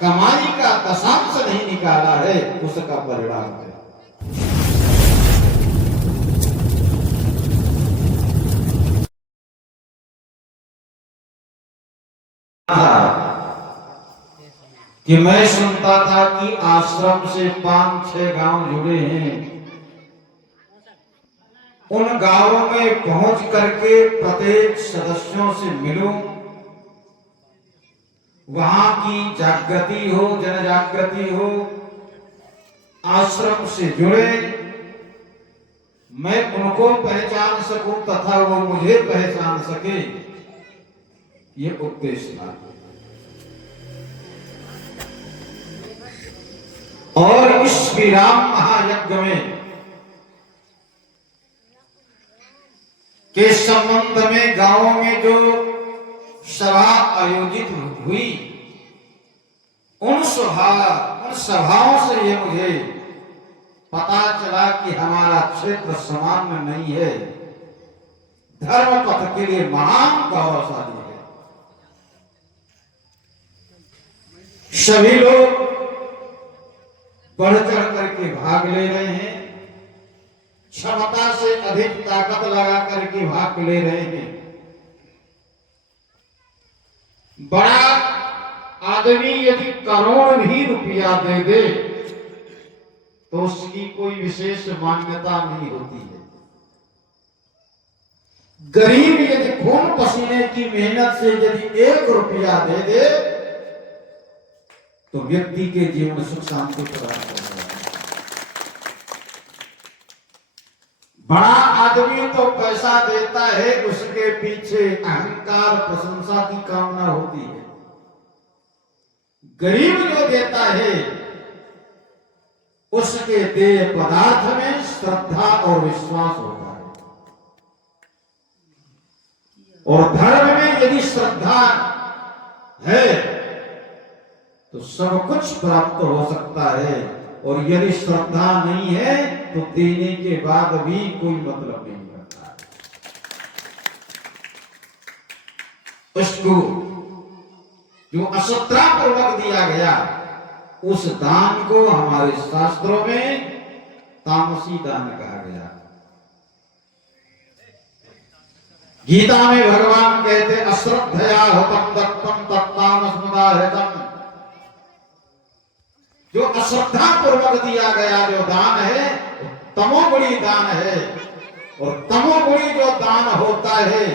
कमाई का दशांश नहीं निकाला है, उसका परिणाम है। कि मैं सुनता था कि आश्रम से 5-6 गांव जुड़े हैं, उन गांवों में पहुंच करके प्रत्येक सदस्यों से मिलूं, वहां की जागृति हो, जन जागृति हो, आश्रम से जुड़े, मैं उनको पहचान सकूं तथा वो मुझे पहचान सके, ये उद्देश्य था। और इस श्रीराम महायज्ञ में के संबंध में गांवों में जो सभा आयोजित हुई, उन सभाओं से ये मुझे पता चला कि हमारा क्षेत्र सामान्य नहीं है, धर्म पथ के लिए महान गौरवशाली है। सभी लोग बढ़ चढ़ करके भाग ले रहे हैं, क्षमता से अधिक ताकत लगा करके भाग ले रहे हैं। बड़ा आदमी यदि करोड़ भी रुपया दे दे तो उसकी कोई विशेष मान्यता नहीं होती है। गरीब यदि खून पसीने की मेहनत से यदि 1 रुपया दे दे तो व्यक्ति के जीवन सुख शांति प्रदान करता है। बड़ा आदमी तो पैसा देता है, उसके पीछे अहंकार प्रशंसा की कामना होती है। गरीब जो देता है उसके देय पदार्थ में श्रद्धा और विश्वास होता है। और धर्म में यदि श्रद्धा है तो सब कुछ प्राप्त हो सकता है, और यदि श्रद्धा नहीं है तो देने के बाद भी कोई मतलब नहीं करता। उसको जो अश्रद्धा पूर्वक दिया गया, उस दान को हमारे शास्त्रों में तामसी दान कहा गया। गीता में भगवान कहते अश्रद्धया हुतम दत्तम तत्तामस्मदाहृतम। जो अश्रद्धा पूर्वक दिया गया जो दान है तमोगुणी दान है, और तमोगुणी जो दान होता है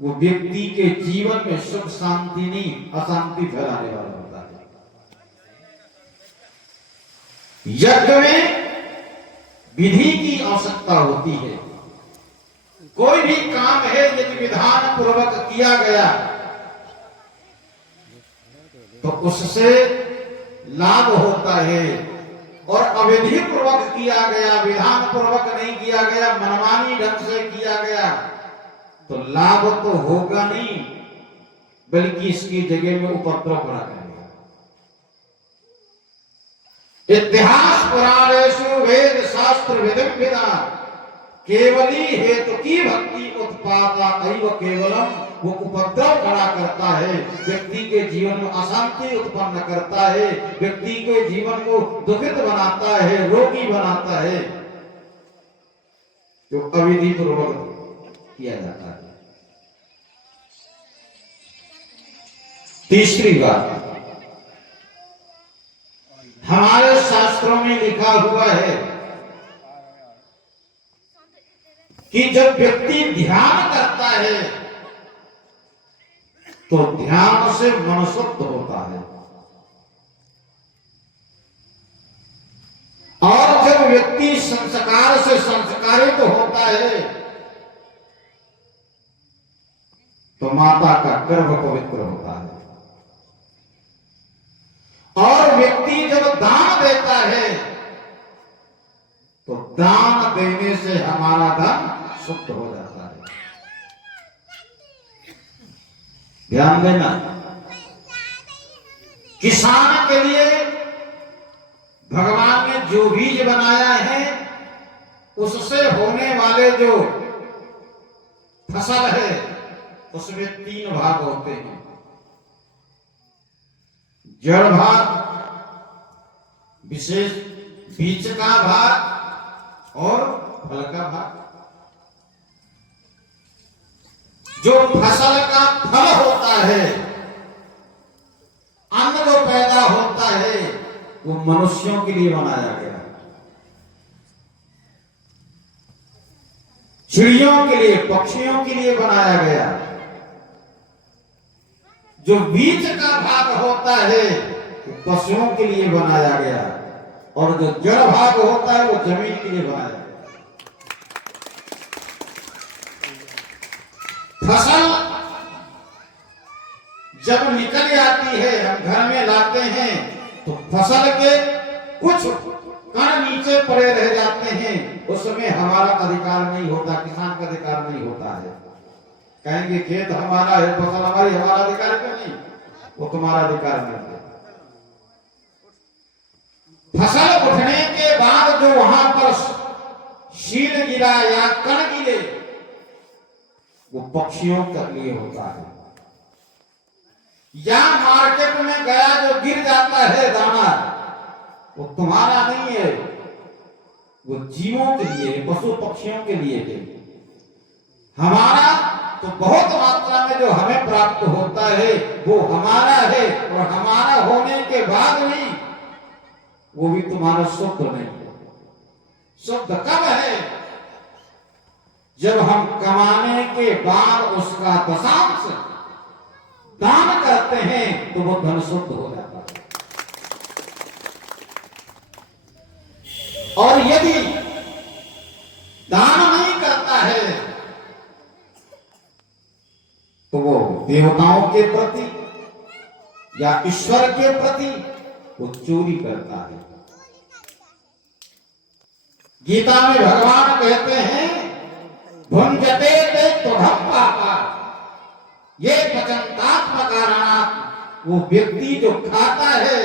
वो व्यक्ति के जीवन में सुख शांति नहीं, अशांति फैलाने वाला होता है। यज्ञ में विधि की आवश्यकता होती है। कोई भी काम है यदि विधान पूर्वक किया गया तो उससे लाभ होता है, और अविधि पूर्वक किया गया, विधान पूर्वक नहीं किया गया, मनमानी ढंग से किया गया तो लाभ तो होगा नहीं, बल्कि इसकी जगह में उपद्रव बना रहेगा। इतिहास पुराणेषु वेद शास्त्र विधिं विना केवली हेतु की भक्ति उत्पाता एव केवलम। वो उपद्रव खड़ा करता है, व्यक्ति के जीवन में अशांति उत्पन्न करता है, व्यक्ति के जीवन को दुखित बनाता है, रोगी बनाता है, जो अविधि पूर्वक किया जाता है। तीसरी बात, हमारे शास्त्रों में लिखा हुआ है कि जब व्यक्ति ध्यान करता है तो ध्यान से मन शुद्ध होता है, और जब व्यक्ति संस्कार से संस्कारित होता है तो माता का गर्भ पवित्र होता है, और व्यक्ति जब दान देता है तो दान देने से हमारा धन शुद्ध हो जाता है। ध्यान देना, किसान के लिए भगवान ने जो बीज बनाया है उससे होने वाले जो फसल है उसमें 3 भाग होते हैं। जड़ भाग, विशेष बीज का भाग और फल का भाग। जो फसल का फल होता है, अन्न जो पैदा होता है, वो मनुष्यों के लिए बनाया गया, चिड़ियों के लिए, पक्षियों के लिए बनाया गया। जो बीज का भाग होता है वो पशुओं के लिए बनाया गया, और जो जड़ भाग होता है वो जमीन के लिए बनाया गया। फसल जब निकल आती है, हम घर में लाते हैं, तो फसल के कुछ कण नीचे पड़े रह जाते हैं, उसमें हमारा अधिकार नहीं होता, किसान का अधिकार नहीं होता है। कहेंगे खेत हमारा है, फसल हमारी, हमारा अधिकार क्यों नहीं? वो तुम्हारा अधिकार नहीं है। फसल उठने के बाद जो वहां पर शील गिरा या कण गिरे, वो पक्षियों के लिए होता है। या मार्केट में गया जो गिर जाता है दाना, वो तुम्हारा नहीं है, वो जीवों के लिए, पशु पक्षियों के लिए है। हमारा तो बहुत मात्रा में जो हमें प्राप्त होता है वो हमारा है, और हमारा होने के बाद भी वो भी तुम्हारा शुद्ध नहीं है। शुद्ध कब है? जब हम कमाने के बाद उसका दशांश दान करते हैं तो वो धन शुद्ध हो जाता है। और यदि दान नहीं करता है तो वो देवताओं के प्रति या ईश्वर के प्रति वो चोरी करता है। गीता में भगवान कहते हैं, भुंजते ते तुढ़म पापा ये पचंतात्म कारणात्। वो व्यक्ति जो खाता है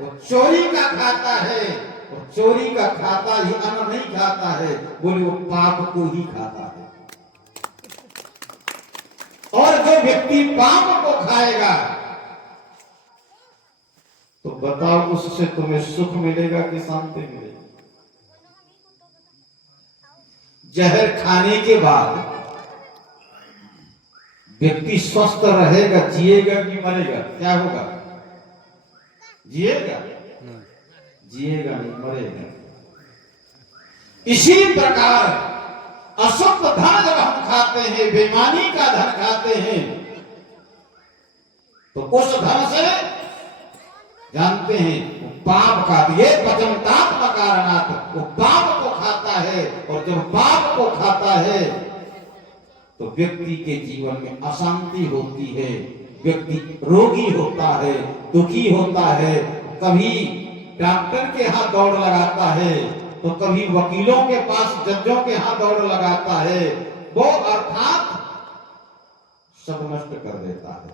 वो चोरी का खाता है, और चोरी का खाता ही अन्न नहीं खाता है, बोले वो पाप को ही खाता है। और जो व्यक्ति पाप को खाएगा तो बताओ उससे तुम्हें सुख मिलेगा कि शांति मिलेगी? जहर खाने के बाद व्यक्ति स्वस्थ रहेगा, जिएगा कि मरेगा? क्या होगा? जिएगा? जिएगा नहीं, मरेगा। इसी प्रकार अशुद्ध धन जब हम खाते हैं, बेईमानी का धन खाते हैं, तो उस धन से जानते हैं वो पाप का, ये पचंतात्म कारणात्, वो पाप को खाता है। और जब पाप को खाता है तो व्यक्ति के जीवन में अशांति होती है, व्यक्ति रोगी होता है, दुखी होता है, कभी डॉक्टर के यहाँ दौड़ लगाता है, तो कभी वकीलों के पास, जजों के यहाँ दौड़ लगाता है। वो अर्थात सब नष्ट कर देता है।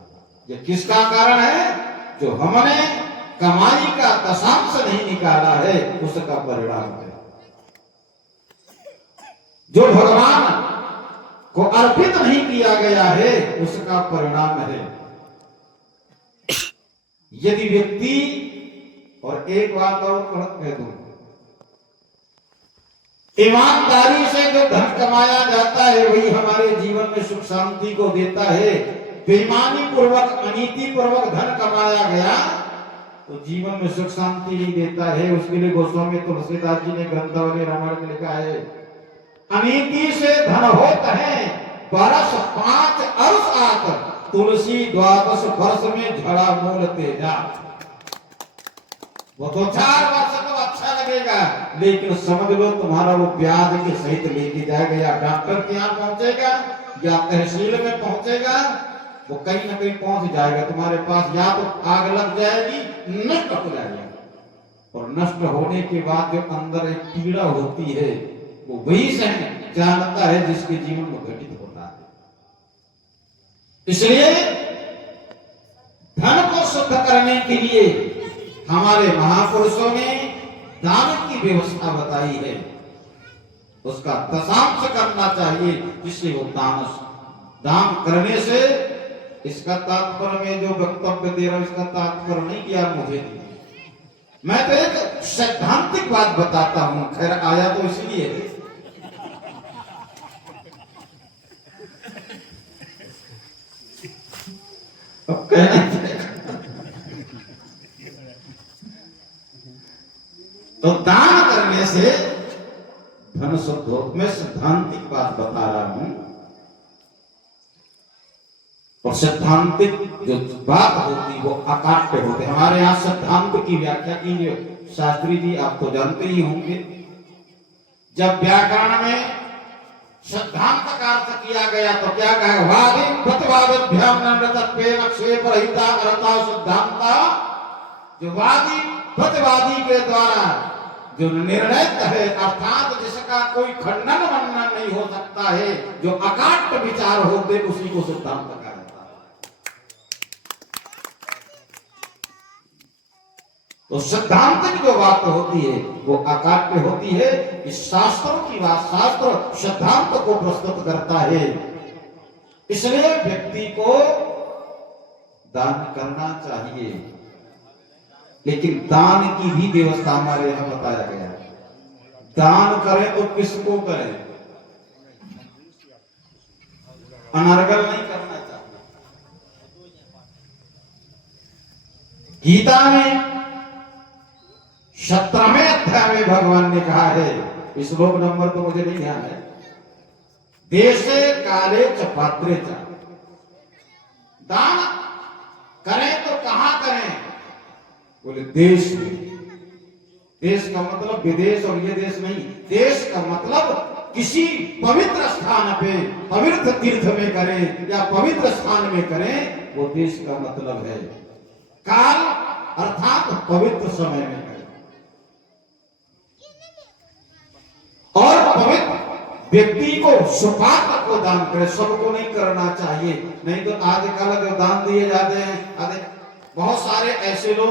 ये किसका कारण है? जो हमने कमाई का दशांश नहीं निकाला है, उसका परिणाम है। जो भगवान को अर्पित नहीं किया गया है, उसका परिणाम है। यदि व्यक्ति, और एक बात और कह दूं, ईमानदारी से जो धन कमाया जाता है वही हमारे जीवन में सुख शांति को देता है। बेईमानी पूर्वक, अनीति पूर्वक धन कमाया गया तो जीवन में सुख शांति नहीं देता है। उसके लिए गोस्वामी तुलसीदास जी ने ग्रंथावली रामायण में लिखा है, अनीति से धन होता है बरस 5 अरस आत, तुलसी 12 वर्ष में झड़ा मूल तेजा। वो तो 4 वर्ष तो अच्छा लगेगा, लेकिन समझ लो तुम्हारा वो ब्याज के सहित लेके जाएगा, या डॉक्टर के यहाँ पहुंचेगा या तहसील में पहुंचेगा, वो कहीं ना कहीं पहुंच जाएगा तुम्हारे पास। या तो आग लग जाएगी, नष्ट हो जाएगा, और नष्ट होने के बाद जो अंदर एक पीड़ा होती है वो वही से जानता है जिसके जीवन में घटित होता है। इसलिए धन को शुद्ध करने के लिए हमारे महापुरुषों ने दान की व्यवस्था बताई है। उसका दशांश करना चाहिए, जिससे वो दान करने से इसका तात्पर्य में जो वक्तव्य दे रहा हूं इसका तात्पर्य नहीं कि आप मुझे दीजिए। मैं तो एक सैद्धांतिक बात बताता हूं। खैर आया तो इसलिए है। अब तो दान करने से धन शुद्ध हो। मैं सैद्धांतिक बात बता रहा हूं और सैद्धांतिक जो बात होती वो अकाट्य होते। हमारे यहाँ सिद्धांत की व्याख्या कीजिए शास्त्री जी, आप तो जानते ही होंगे। जब व्याकरण में सिद्धांत का अर्थ किया गया तो क्या कहा? वादी प्रतिवादभ्याम नम्रतत्वेन क्षेपरहिता अर्था सिद्धांता। जो वादी प्रतिवादी के द्वारा जो निर्णय है अर्थात जिसका कोई खंडन वंडन नहीं हो सकता है, जो अकाट्य विचार होते उसी को सिद्धांत कहा जाता है। तो सिद्धांत की जो बात होती है वो अकाट्य होती है। इस शास्त्रों की बात, शास्त्र सिद्धांत को प्रस्तुत करता है। इसलिए व्यक्ति को दान करना चाहिए, लेकिन दान की भी व्यवस्था हमारे यहां बताया गया है। दान करें तो किसको करें? अनर्गल नहीं करना चाहिए। गीता में 17वें अध्याय में भगवान ने कहा है, श्लोक नंबर तो मुझे नहीं ध्यान है, देशे काले च पात्रे च। दान करें तो कहां करें? बोले देश में। देश का मतलब विदेश और ये देश नहीं। देश का मतलब किसी पवित्र स्थान पे, पवित्र तीर्थ में करें या पवित्र स्थान में करें, वो देश का मतलब है। काल अर्थात पवित्र समय में करें और पवित्र व्यक्ति को, सुपात्र को दान करें। सबको नहीं करना चाहिए, नहीं तो आजकल जो दान दिए जाते हैं, बहुत सारे ऐसे लोग